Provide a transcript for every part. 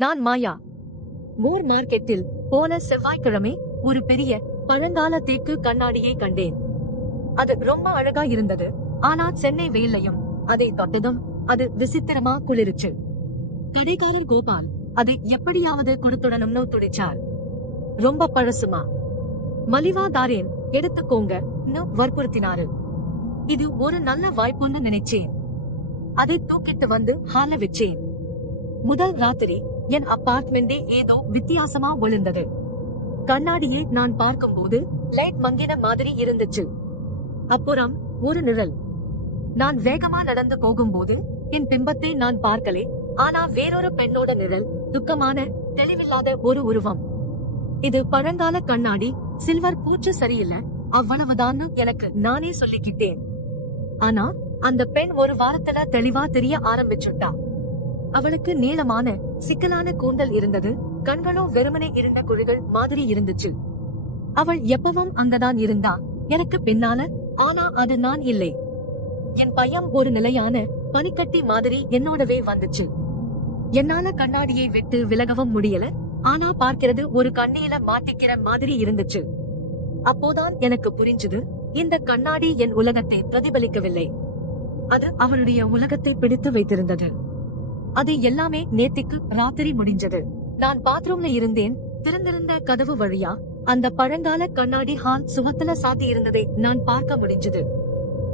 நான் மாயா. மூர் மார்க்கெட்டில் போன செவ்வாய்க்கிழமை ஒரு பெரிய பழங்கால தேக்கு கண்ணாடியை கண்டேன். அது ரொம்ப அழகா இருந்தது. ஆனா சென்னை வெயிலையும் அதை தொட்டதும் அது விசித்திரமா குளிருச்சு. கடைக்காரர் கோபால் அதை எப்படியாவது கொடுத்துடணும்னு துடிச்சார். ரொம்ப பழசுமா? மலிவா தாரேன் எடுத்துக்கோங்க வற்புறுத்தினாரு. இது ஒரு நல்ல வாய்ப்புன்னு நினைச்சேன். அதை தூக்கிட்டு வந்து ஹால வச்சேன். முதல் ராத்திரி என் அப்பார்ட்மெண்டே ஏதோ வித்தியாசமா விழுந்தது. கண்ணாடியை நான் பார்க்கும்போது லைட் மங்கின மாதிரி இருந்துச்சு. அப்புறம் ஒரு நிழல். நான் வேகமா நடந்து போகும்போது என் பிம்பத்தை நான் பார்க்கலே ஆனா வேறொரு பெண்ணோட நிழல் துக்கமான தெளிவில்லாத ஒரு உருவம். இது பழங்கால கண்ணாடி சில்வர் பூச்சு சரியில்லை அவ்வளவுதான்னு எனக்கு நானே சொல்லிக்கிட்டேன். ஆனா அந்த பெண் ஒரு வாரத்துல தெளிவா தெரிய ஆரம்பிச்சுட்டா. அவளுக்கு நீளமான சிக்கலான கூந்தல் இருந்தது. கண்களும் வெறுமனே இருந்த குழிகள் மாதிரி இருந்துச்சு. அவள் எப்பவும் அங்கதான் இருந்தா. எனக்கு பின்னால ஆனா அது நான் இல்லை. என் பையன் ஒரு நிலையான பனிக்கட்டி மாதிரி என்னோடவே வந்துச்சு. என்னால கண்ணாடியை விட்டு விலகவும் முடியல. ஆனா பார்க்கிறது ஒரு கண்ணியில மாட்டிக்கிற மாதிரி இருந்துச்சு. அப்போதான் எனக்கு புரிஞ்சது இந்த கண்ணாடி என் உலகத்தை பிரதிபலிக்கவில்லை. அது அவளுடைய உலகத்தை பிடித்து வைத்திருந்தது. அது எல்லாமே நேத்திக்கு ராத்திரி முடிஞ்சது. நான் பாத்ரூம்ல இருந்தேன். திறந்திருந்த கதவு வழியா அந்த பழங்கால கண்ணாடி ஹால் சுவத்துல சாத்தி இருந்ததை நான் பார்க்க முடிஞ்சது.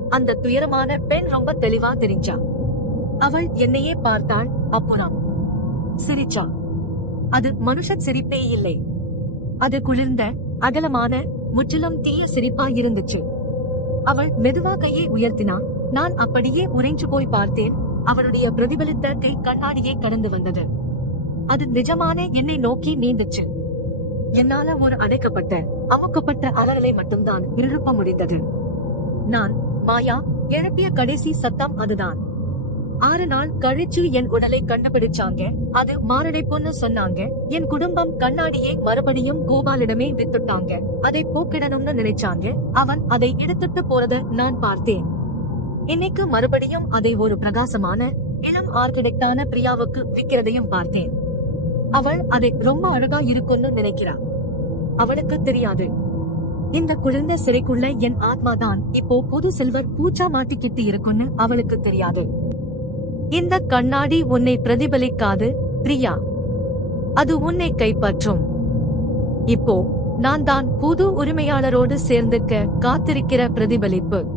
அந்த துயரமான பெண் ரொம்ப தெளிவா தெரிஞ்சா. அவள் என்னையே பார்த்தாள். அப்புறம் சிரிச்சா. அது மனுஷ சிரிப்பே இல்லை. அது குளிர்ந்த அகலமான முற்றிலும் தீய சிரிப்பா இருந்துச்சு. அவள் மெதுவா கையை உயர்த்தினா நான் அப்படியே உறைஞ்சு போய் பார்த்தேன். அவனுடைய பிரதிபலித்த கை கண்ணாடியை கடந்து வந்தது. அது நிஜமான என்னை நோக்கி நீந்துச்சு. என்னால ஒரு அடைக்கப்பட்ட அமுக்கப்பட்ட அலறலை மட்டும்தான் விருப்ப முடிந்தது. நான் மாயா எழுப்பிய கடைசி சத்தம் அதுதான். ஆறு நாள் கழிச்சு என் உடலை கண்டுபிடிச்சாங்க. அது மாரடைப்புன்னு சொன்னாங்க. என் குடும்பம் கண்ணாடியை மறுபடியும் கோபாலிடமே வித்துட்டாங்க. அதை போக்கிடணும்னு நினைச்சாங்க. அவன் அதை எடுத்துட்டு போறத நான் பார்த்தேன். இன்னைக்கு மறுபடியும் அதை ஒரு பிரகாசமான இளம் ஆர்கிடெக்டான பிரியாவுக்கு விக்கிறதையும் பார்த்தேன். அவள் அதை ரொம்ப அழகா இருக்கும்னு நினைக்கிறா. அவளுக்கு தெரியாது. இந்த குளிர்ந்த சிறைக்குள்ள என் ஆத்மா தான் இப்போ புது செல்வர் பூச்சா மாட்டிக்கிட்டு இருக்கும்னு அவளுக்கு தெரியாது. இந்த கண்ணாடி உன்னை பிரதிபலிக்காது பிரியா. அது உன்னை கைப்பற்றும். இப்போ நான் தான் புது உரிமையாளரோடு சேர்ந்துக்க காத்திருக்கிற பிரதிபலிப்பு.